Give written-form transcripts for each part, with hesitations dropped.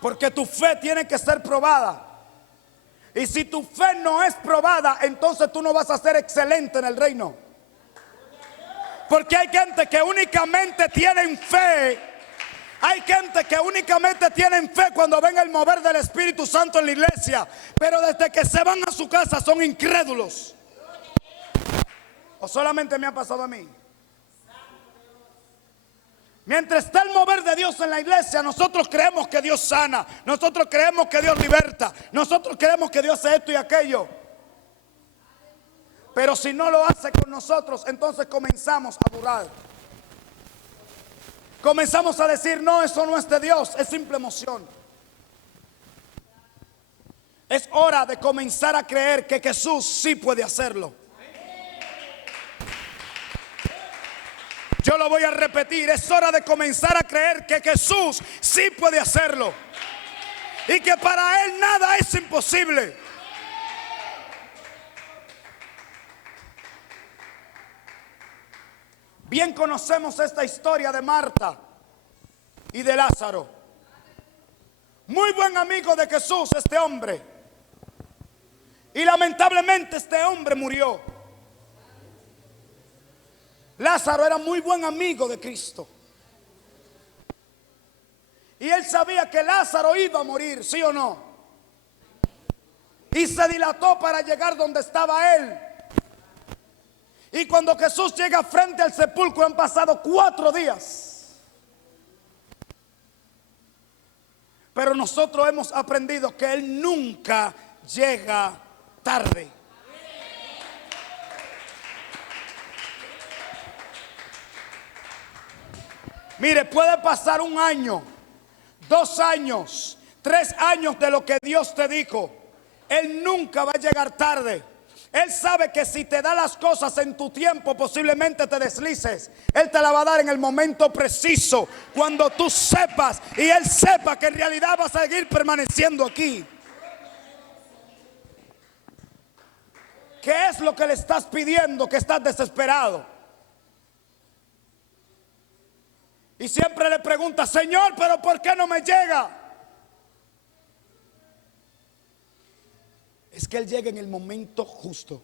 Porque tu fe tiene que ser probada. Y si tu fe no es probada, entonces tú no vas a ser excelente en el reino. Porque hay gente que únicamente tienen fe. Hay gente que únicamente tienen fe cuando ven el mover del Espíritu Santo en la iglesia. Pero desde que se van a su casa son incrédulos. ¿O solamente me ha pasado a mí? Mientras está el mover de Dios en la iglesia, nosotros creemos que Dios sana. Nosotros creemos que Dios liberta. Nosotros creemos que Dios hace esto y aquello. Pero si no lo hace con nosotros, entonces comenzamos a dudar. Comenzamos a decir, no, eso no es de Dios, es simple emoción. Es hora de comenzar a creer que Jesús sí puede hacerlo. Yo lo voy a repetir, es hora de comenzar a creer que Jesús sí puede hacerlo. Y que para Él nada es imposible. Bien conocemos esta historia de Marta y de Lázaro. Muy buen amigo de Jesús este hombre. Y lamentablemente este hombre murió. Lázaro era muy buen amigo de Cristo. Y él sabía que Lázaro iba a morir, ¿sí o no? Y se dilató para llegar donde estaba él. Y cuando Jesús llega frente al sepulcro han pasado 4 días. Pero nosotros hemos aprendido que Él nunca llega tarde. Mire, puede pasar 1 año, 2 años, 3 años de lo que Dios te dijo. Él nunca va a llegar tarde. Él sabe que si te da las cosas en tu tiempo, posiblemente te deslices. Él te la va a dar en el momento preciso, cuando tú sepas y Él sepa que en realidad vas a seguir permaneciendo aquí. ¿Qué es lo que le estás pidiendo que estás desesperado? Y siempre le pregunta, Señor, pero ¿por qué no me llega? Es que Él llega en el momento justo.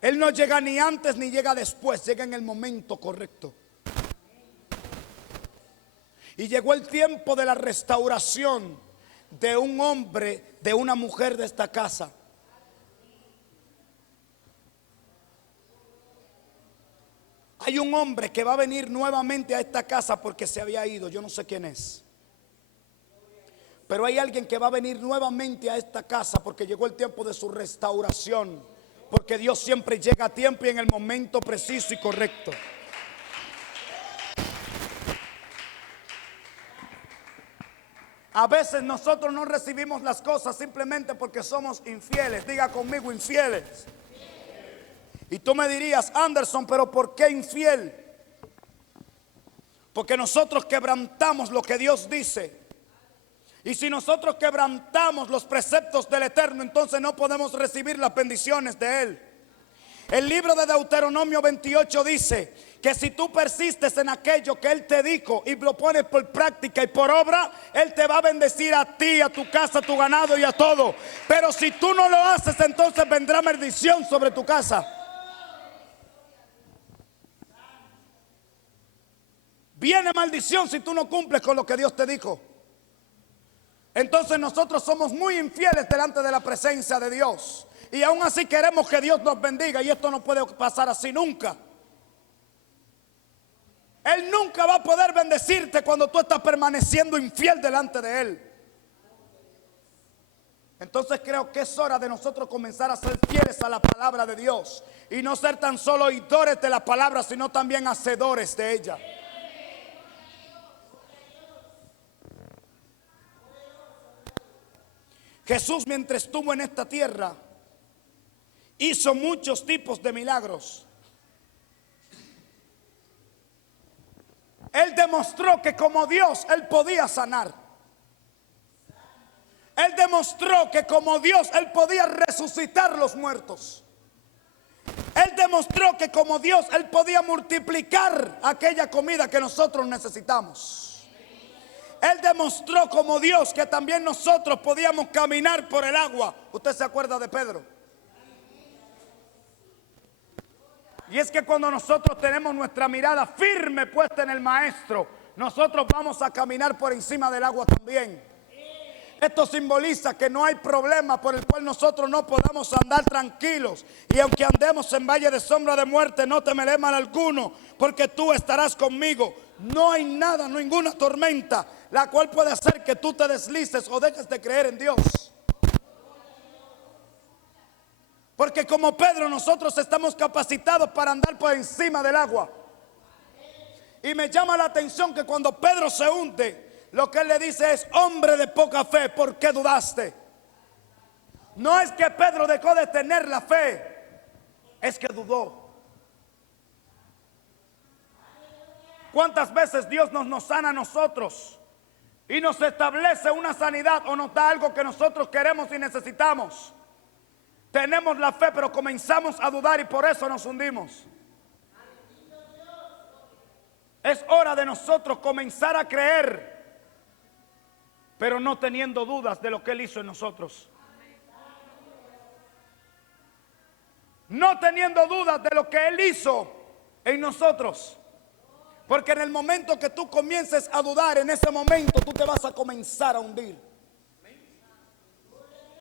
Él no llega ni antes ni llega después, llega en el momento correcto. Y llegó el tiempo de la restauración de un hombre, de una mujer de esta casa. Hay un hombre que va a venir nuevamente a esta casa porque se había ido, yo no sé quién es. Pero hay alguien que va a venir nuevamente a esta casa porque llegó el tiempo de su restauración. Porque Dios siempre llega a tiempo y en el momento preciso y correcto. A veces nosotros no recibimos las cosas simplemente porque somos infieles. Diga conmigo, infieles. Y tú me dirías, Anderson, pero ¿por qué infiel? Porque nosotros quebrantamos lo que Dios dice. Y si nosotros quebrantamos los preceptos del Eterno, entonces no podemos recibir las bendiciones de Él. El libro de Deuteronomio 28 dice que si tú persistes en aquello que Él te dijo y lo pones por práctica y por obra, Él te va a bendecir a ti, a tu casa, a tu ganado y a todo. Pero si tú no lo haces, entonces vendrá maldición sobre tu casa. Viene maldición si tú no cumples con lo que Dios te dijo. Entonces nosotros somos muy infieles delante de la presencia de Dios. Y aún así queremos que Dios nos bendiga. Y esto no puede pasar así nunca. Él nunca va a poder bendecirte cuando tú estás permaneciendo infiel delante de Él. Entonces creo que es hora de nosotros comenzar a ser fieles a la palabra de Dios. Y no ser tan solo oidores de la palabra, sino también hacedores de ella. Jesús, mientras estuvo en esta tierra, hizo muchos tipos de milagros. Él demostró que como Dios, Él podía sanar. Él demostró que como Dios, Él podía resucitar los muertos. Él Él demostró que como Dios, Él podía multiplicar aquella comida que nosotros necesitamos. Él demostró como Dios que también nosotros podíamos caminar por el agua. ¿Usted se acuerda de Pedro? Y es que cuando nosotros tenemos nuestra mirada firme puesta en el Maestro, nosotros vamos a caminar por encima del agua también. Esto simboliza que no hay problema por el cual nosotros no podamos andar tranquilos. Y aunque andemos en valle de sombra de muerte, no temeré mal alguno, porque tú estarás conmigo. No hay nada, ninguna tormenta, la cual puede hacer que tú te deslices o dejes de creer en Dios. Porque como Pedro, nosotros estamos capacitados para andar por encima del agua. Y me llama la atención que cuando Pedro se hunde, lo que él le dice es: hombre de poca fe, ¿por qué dudaste? No es que Pedro dejó de tener la fe, es que dudó. ¿Cuántas veces Dios nos sana a nosotros y nos establece una sanidad o nos da algo que nosotros queremos y necesitamos? Tenemos la fe, pero comenzamos a dudar y por eso nos hundimos. Es hora de nosotros comenzar a creer, pero no teniendo dudas de lo que Él hizo en nosotros. No teniendo dudas de lo que Él hizo en nosotros. Porque en el momento que tú comiences a dudar, en ese momento tú te vas a comenzar a hundir.